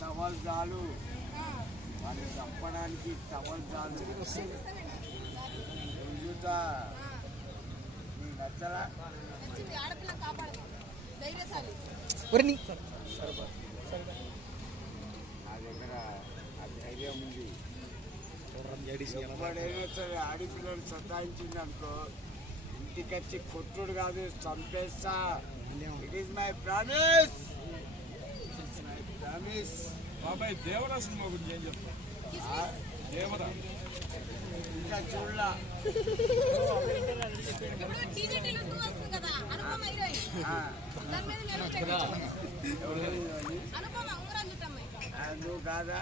Towel చాలు వాడిని చంపడానికి, టవల్ చాలు. నచ్చరా నా దగ్గర ఆ ధైర్యం ఉంది. ఎప్పుడైనా సరే ఆడపిల్లలు సతాయించింది అనుకో, ఇంటికొచ్చి కొట్టుడు కాదు, చంపేస్తా. It is my promise. బాబాయ్ దేవరా సినిమా గురించి ఏం చెప్తాను? దేవరా ఇంకా చూడలా. నువ్వు కాదా?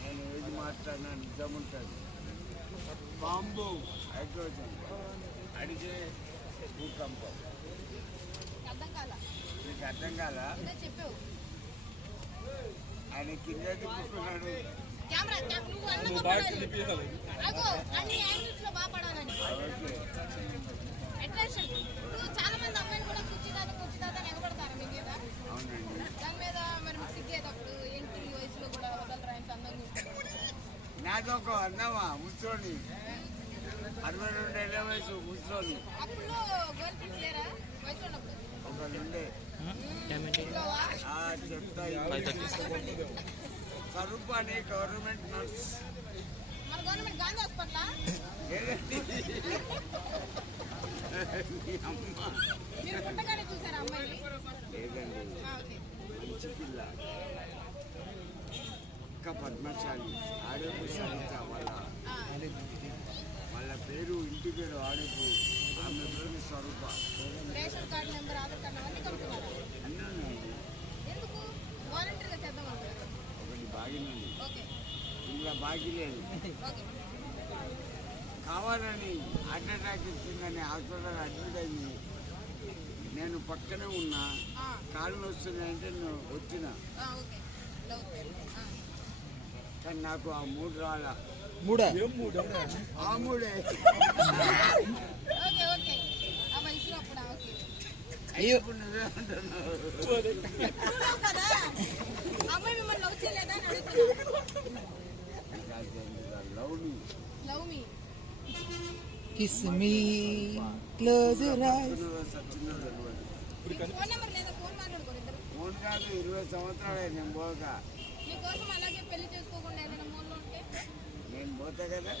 నేను ఏది మాట్లాడినా నిజం ఉంటుంది. బాంబు, హైడ్రోజన్ అడిగే భూకంపం. నీకు అర్థం కాలా? ఆయన కింద కూర్చున్నాడు. నాదొక అన్నమా ముసలోని, 62 ఏళ్ళ వయసు ముసలోని ఒకరుండే. చెప్తా, స్వరూప్ అని గవర్నమెంట్ నర్స్. లేదండి, మంచి పిల్ల, ఒక్క పద్మశాలి. ఆడపు సరిత వాళ్ళ పేరు, ఇంటి పేరు ఆడపు, ఆమె పేరు స్వరూప. ఒకటి బాగినండి, ఇంకా బాగిలేదు. కావాలని హార్ట్ అటాక్ ఇచ్చిందని హాస్పిటల్ అడ్మిట్ అయింది. నేను పక్కనే ఉన్నా, కాళ్ళు వస్తున్నాయంటే నేను వచ్చిన. కానీ నాకు ఆ మూడు రాలా. ఆ మూడే ఇప్పుడు నువ్వేమంటున్నావు? Kiss me, close your eyes. Phone కాదు, 20 సంవత్సరాలే నేను పోక. నేను పోతా కదా.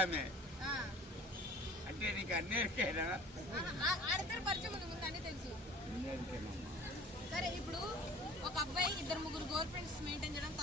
ఆమె అంటే నీకు అన్నీ ఎరికేనా? సరే, ఇప్పుడు ఒక అబ్బాయి 2-3 గర్ల్ ఫ్రెండ్స్ మెయింటైన్ చేయడం